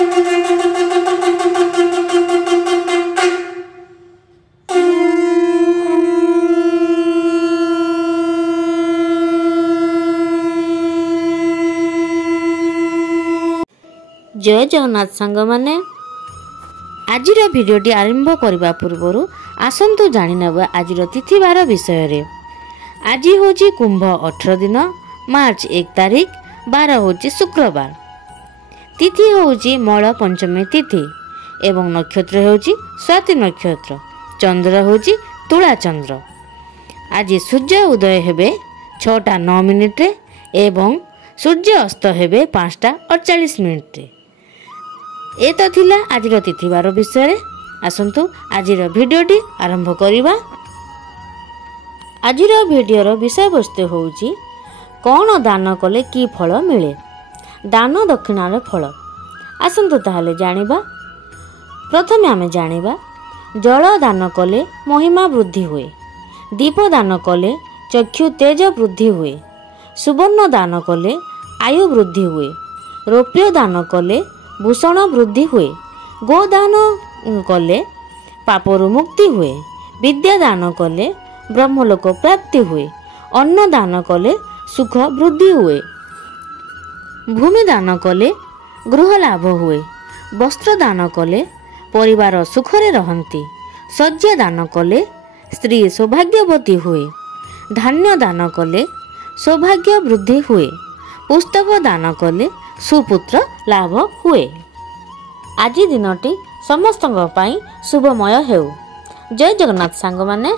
जय जगन्नाथ सांग माने आजिर भिडियोटी आरंभ करने पूर्वर आसतु जाणीनवा आजिर तिथिवार विषय रे। आज हूँ कुंभ 18 दिन मार्च 1 तारिख 12 हूँ शुक्रवार। तिथि हूँ मल पंचमी तिथि एवं नक्षत्र हूँ स्वाति नक्षत्र। चंद्र हूँ तुला चंद्र। आज सूर्य उदय हेबे 6:09 एवं सूर्य अस्त हेबे 5:48। ए तो थिला आजिर तिथिवार विषय। आसंतु आजिर भिडियोटी आरंभ करिबा। आजिर भिडियोर विषय वस्तु होउची कौन दान कले की फल मिले, दान दक्षिणार फल। आसंतु ताहले जानिबा। प्रथमे आमे जानिबा जल दान कले महिमा वृद्धि हुए, दीप दान कले चक्षु तेज वृद्धि हुए, सुवर्ण दान कले आयु वृद्धि हुए, रौप्य दान कले भूषण वृद्धि हुए, गोदान कले पापरु मुक्ति हुए, विद्या दान कले ब्रह्मलोक प्राप्ति हुए, अन्न दान कले सुख वृद्धि हुए, भूमि दान कले गृह लाभ हुए, वस्त्र दान कले परिवार सुखरे रहंती, शଯ୍ୟା दान कले स्त्री सौभाग्यवती हुए, धान्य दान कले सौभाग्य वृद्धि हुए, पुस्तक दान कले सुपुत्र लाभ हुए। आज दिनटी समस्तଙ୍କ ପାଇଁ शुभमय हेउ। जय जगन्नाथ सांग माने।